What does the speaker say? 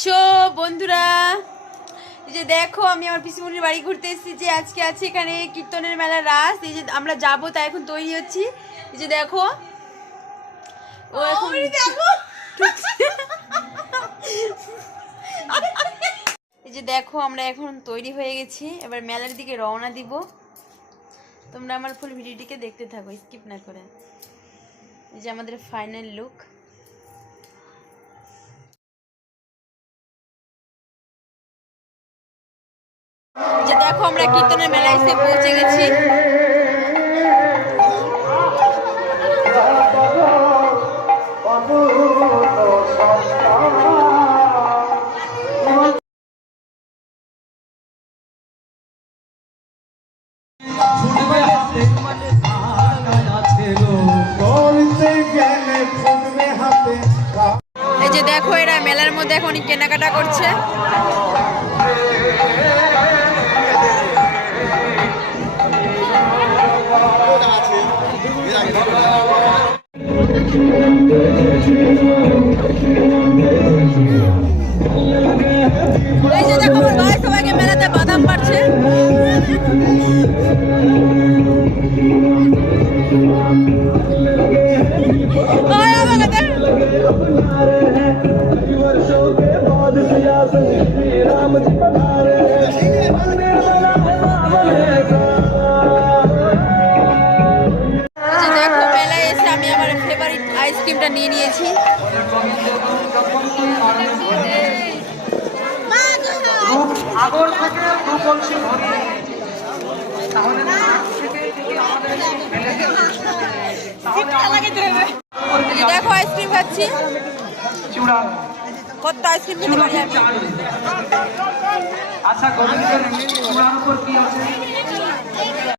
So বন্ধুরা। এই যে দেখো আমি আমার পিসিমণির বাড়ি ঘুরতে এসেছি যে আজকে আছে এখানে কীর্তনের মেলা রাস। এই যে আমরা যাব তাই এখন তৈরি হচ্ছি। এই যে দেখো ও এখন দেখো। এই যে দেখো আমরা এখন তৈরি হয়ে গেছি। এবার মেলার দিকে রওনা দিব। তোমরা আমার ফুল ভিডিওটিকে দেখতে থাকো স্কিপ না করে। এই যে আমাদের ফাইনাল লুক দেখো আমরা কীর্তনের মেলায় এসে পৌঁছে গেছি। এই যে দেখো এরা মেলার মধ্যে এখন কেনাকাটা করছে। এই যে বাদাম পাচ্ছে আমাকে আইসক্রিমটা নিয়ে নিয়েছি। আগর থেকে দু কলসি তাহলে দেখো আইসক্রিম খাচ্ছি। চূড়া। কত আইসক্রিম খেতে পারি? আচ্ছা গোবিন্দের চূড়ার উপর কি আছে?